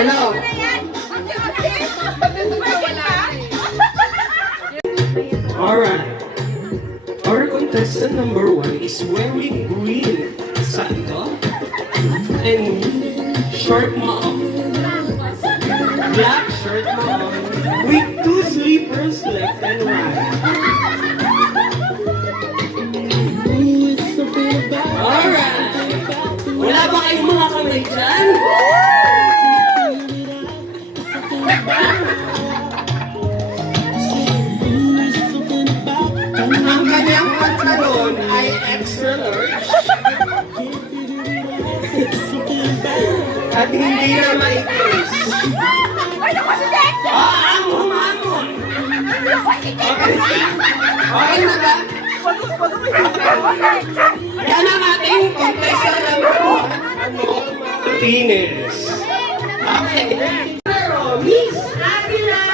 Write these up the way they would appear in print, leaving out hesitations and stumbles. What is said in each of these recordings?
Hello. Alright. Our contestant number 1 is wearing green sandal and short mom. Black shirt mom with 2 slippers left and right. Alright. Wala ba kayong mga kamay dyan? Ang kanyang pantalon ay extra large at hindi na maikis. Ang humamon! Okay na ba? Yan ang ating contestant number 1, Martinez. Okay. Pero Miss Aguila!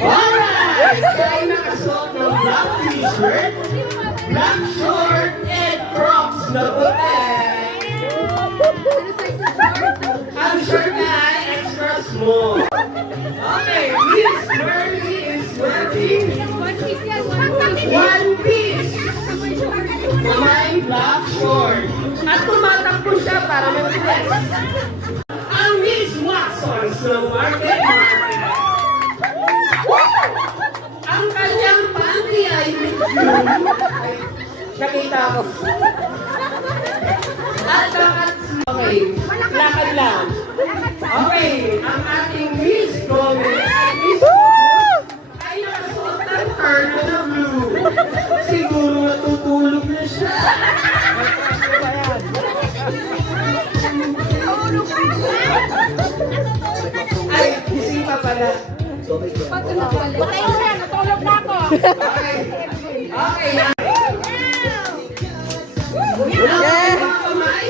Alright! Kaya nakasuot ng black t-shirt, black short, and Crocs na puti. Ang shirt na ay extra small. Okay, Miss Merly is wearing one piece. Kamay black short. At tumatakbo siya para mag-flex. Ang Miss Watsons ng Market Market. Ang kanyang panty ay nakita ko. At dapat okay, lakad lang. Okay, ang ating Miss Gomez ay nakasuot ng turtle na blue. Siguro natutulog na siya. Ay, gising pa pala. Patayo na, natulog na ako. Okay. Okay. Wala ka mga kamay.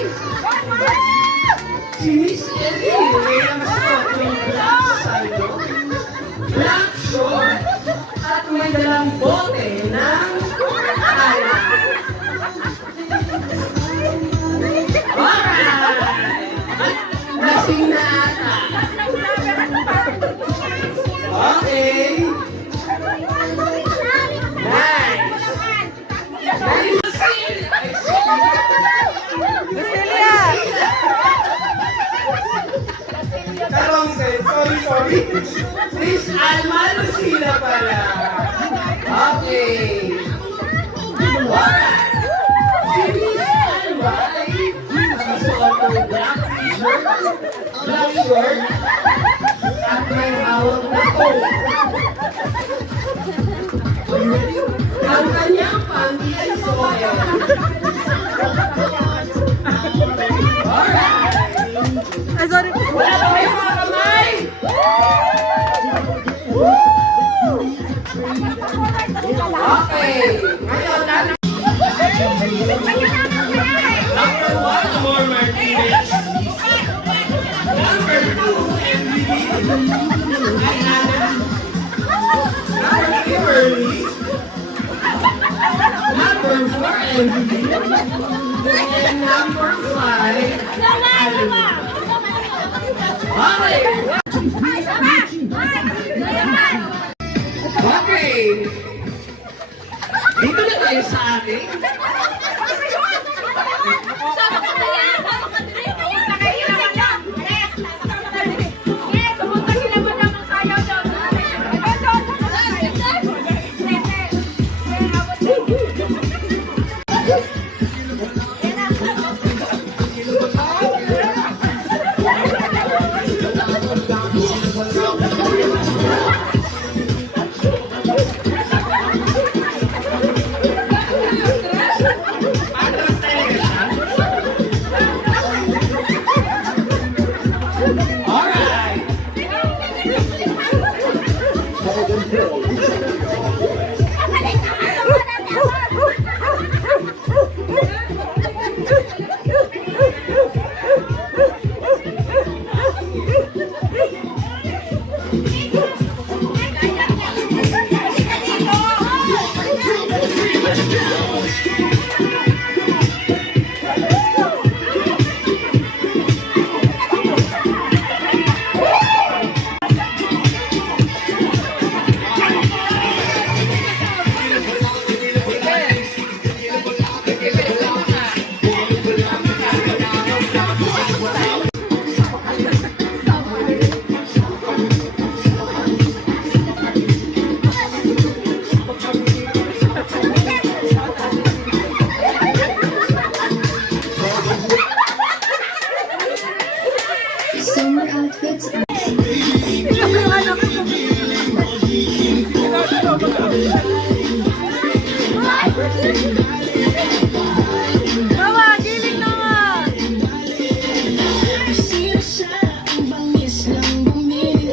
Si Miss Ellie ay nakasuot ng black sandal, black short, at may dalang bote ng alak. Alright! Lasing na ata. Okay. Nice. Nice. Lucilia! Sorry. Miss Alma Lucila pala. Okay. Alright. Si Miss Alma ay nakasuot ng black t-shirt, black short, at may hawak na coat. Ang kanyang panty ay soil. Alright. Ay, sorry. Wala ba kayong mga kamay? Okay. Ngayon, number 1, Amor Martinez. Number 2, MVP. Ay, Ana. Number 3, Merly. Number 4, MVP. And number 5, Alma. Okay. Okay. Dito na tayo sa ating Mama, giling na nga.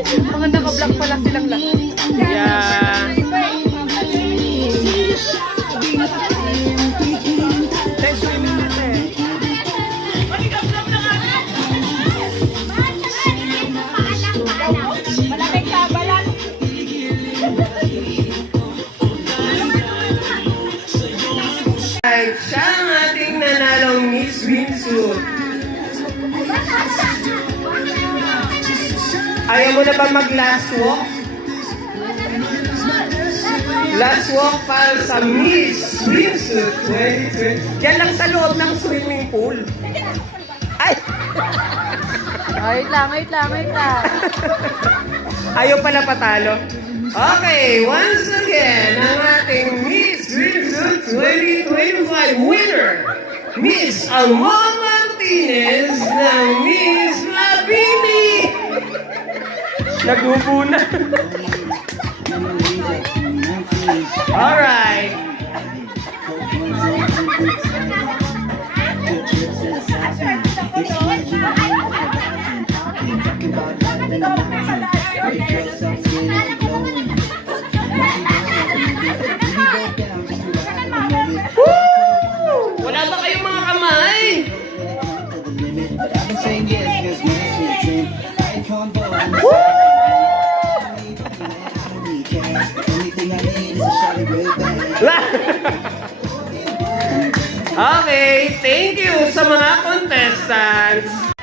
Mga naka-block pala silang lahat. Yeah. Tayo swimming natin. Malamig ka, balat. Ay, siya ang ating nanalong Miss Swimsuit. Ayaw mo na ba mag-last walk? Last walk para sa Miss Swimsuit 2020. Yan lang sa loob ng swimming pool. Ay! Wait lang. Ayaw pala patalo. Okay, once again, ang ating Miss Swimsuit 2025 winner, Miss Amon Martinez ng Miss Mabini. Nagubo na. Alright. Woo! Wala ba kayong mga kamay? Okay, thank you sa mga contestants.